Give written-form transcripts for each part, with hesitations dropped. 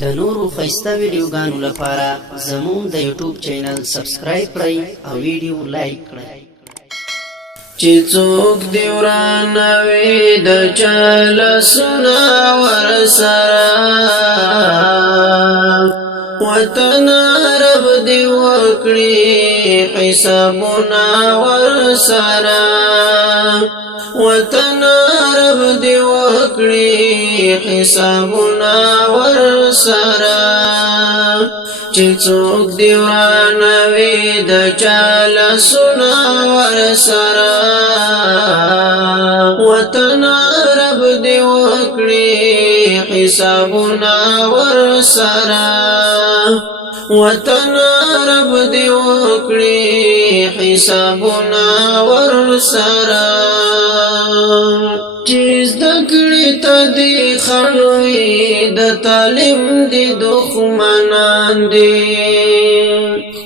د نورو خسته ویډیوګانو لپاره زموږ د یوټیوب چینل سبسکرایب کړئ او ویډیو لایک کړئ. چې څوک دی ورانه وي د چا لاسونه ورسره وطن رب دی وکړي حسابونه ورسره وطن رب دی وکړي حسابونه ورسره چې څوک دی ورانه وي د چا لاسونه ورسره وطن رب دی وکړي حسابونه ورسره وطن رب دی وکړي حسابونه ورسره چې زده کړي ته دی خړوي د تعلیم دی دښمنان دی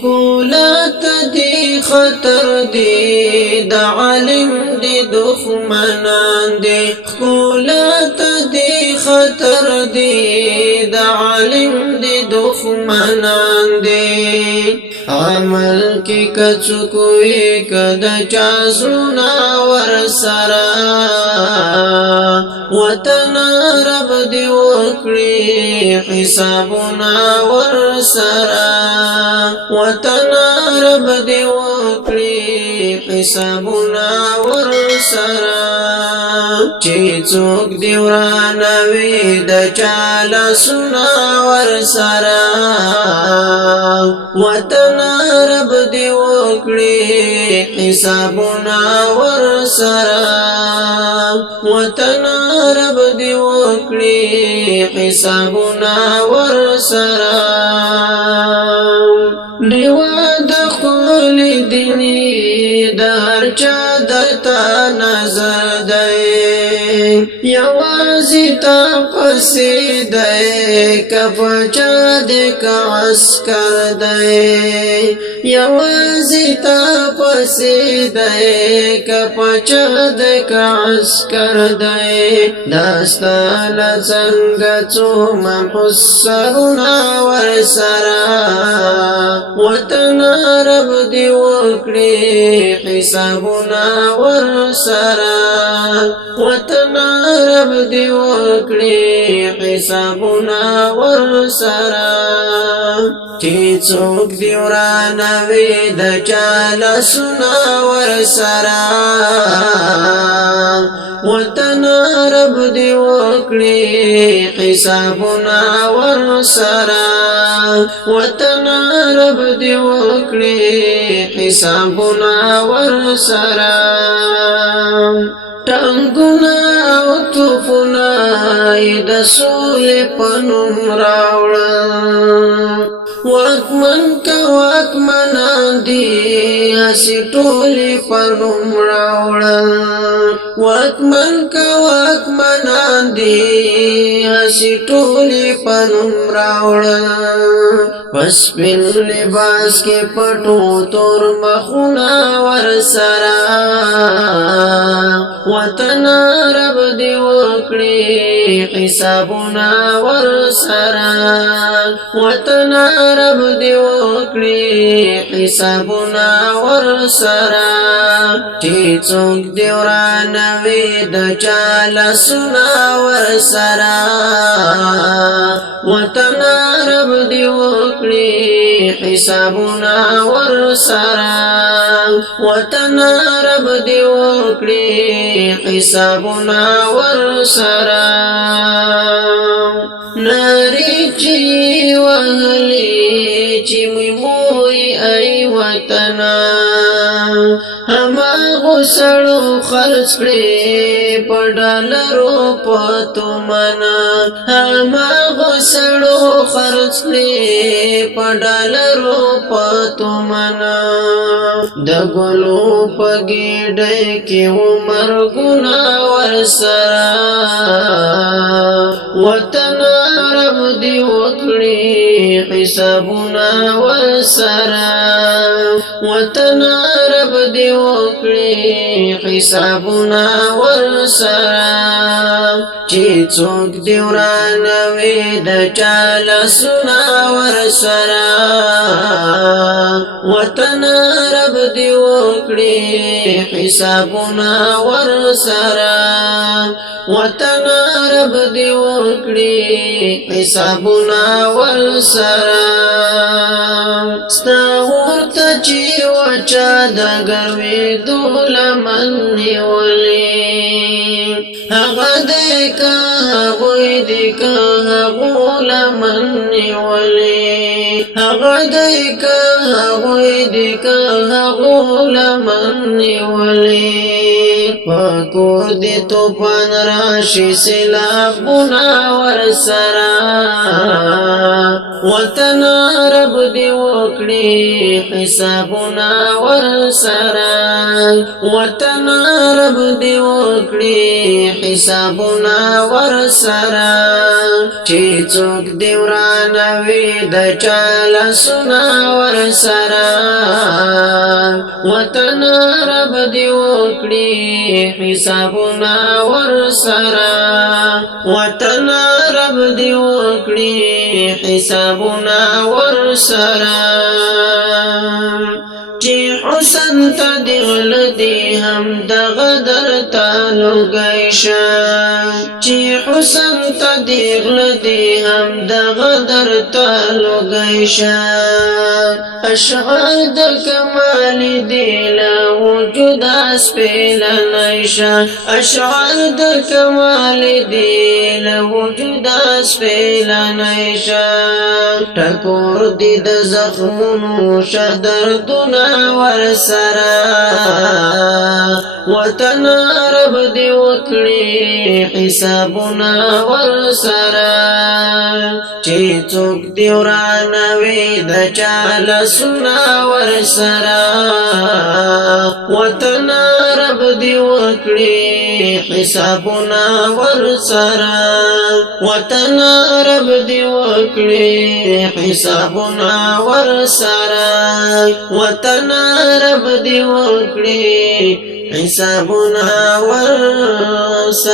خولات دی خطر دی د عالم دی دښمنان دی خولات دی خطر دی د عالم دی دښمنان دی عمل کی کچکوی کد چازونا ورسرا وطن رب دی وکړي حسابنا ورسرا وطن رب دی وکړي حسابنا ورسرا چې څوک دی ورانه وي د چا لاسونه ورسرا وطن رب دی وکړي حسابونه ورسره وطن رب دی وکړي حسابونه ورسره دیوا د خپل دیني د هر چا درته نظر دی یوازې تا پسې دی که پچا دی که عسکر دی یوازې تا پسې دی که پچا دی که عسکر دی داستانه څنګه څو محسرونه ورسره وطن رب دی وکړي حسابونه ورسره وطن رب دی وکړي حسابونه ورسره چې څوک دی ورانه وي د چا لاسونه ورسره وطن رب دی وکړي حسابونه ورسره وطن رب دی وکړي حسابونه ورسره ټنګونه او توپونه د سولې په نوم راوړل واکمن کا واکمنان دی هسې ټولې په نوم راوړل واکمن کا واکمنان دی هسې ټولې په نوم راوړل پس سپین لباس کې پټو تور مخونه ورسره وطن رب دی وکړي حسابونه ورسره وطن رب دی وکړي حسابونه ورسره چې څوک دی ورانه وي د چا لاسونه ورسره وطن رب دی وکړي حسابونه ورسره وطن رب دی وکړي حسابونه ورسره ناری چې وهلي چې موي ای وطن هماغو سړو خرڅ کړې په ډالرو په تومنه هماغو سړو خرڅ کړې په ډالرو په تومنه د ګلو په ګېډۍ کې مرګونه ورسره وطن رب دی وکړي حسابونه ورسره وطن رب دی وکړي حسابنا ورسرا چې څوک دی ورانوي د چا لاسونه ورسره وطن رب دی وکړي حسابونه ورسره وطن رب دی وکړي حسابونه ورسره ستا ورته چې وچا د ګرمېدو لمن نیولې هغه دی که هغوی دی که هغو لمن نیولې هغه دی که هغوی دی که هغو لمن نیولې په کور دی توپان راشي سیلابونه ورسره وطن رب دی وکړي حسابونه ورسره وطن رب دی وکړي حسابونه ورسره چې څوک دی ورانوي د چا لاسونه ورسره وطن رب دی وکړي حسابونه ورسره وطن رب دی وکړي حسابونه ورسره چې حسن ته دی غلدي هم د غدر تعلق گیشا چې حسن ته دی غلدي هم د غدر تعلق گیشا اشعار د کمال دی لا وجود اسپیل نیشا اشعار د کمال دی لا وجود اسپیل نیشا ټکور دی د زخمونو شدردونه ورسره وطن رب دی وکړي حسابونه ورسره چې څوک دی ورانوي د چا لاسونه ورسره وطن رب دی وکړي حسابونه ورسره وطن رب دی وکړي حسابونه ورسره وطن رب دی وکړي حسابونه ورسره